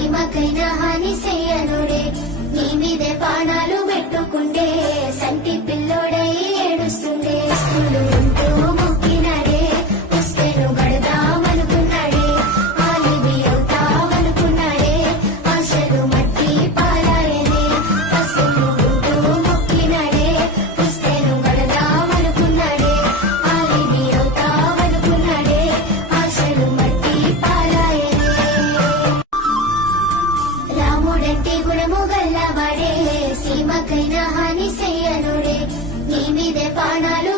సీమకైనా హాని చెయ్యనుడే నీ మీదే బాణాలు పెట్టుకుండే సంటి పిల్లోడై ఏడుస్తుండే ఉంటూ మొక్కినాడే పుస్తెను గడదామనుకున్నాడే ఆలివి అవుతావనుకున్నాడే ఆశలు మట్టి పాలాయనే పసులు ఉంటూ మొక్కినాడే పుస్తెను గడదామనుకున్నాడే ఆలివి అవుతావనుకున్నాడే ఆశలు మట్టి పాలాయనే రాముడంటే గుణము గల్లవాడే సీమకైనా హాని చెయ్యనుడే నీ మీదే బాణాలు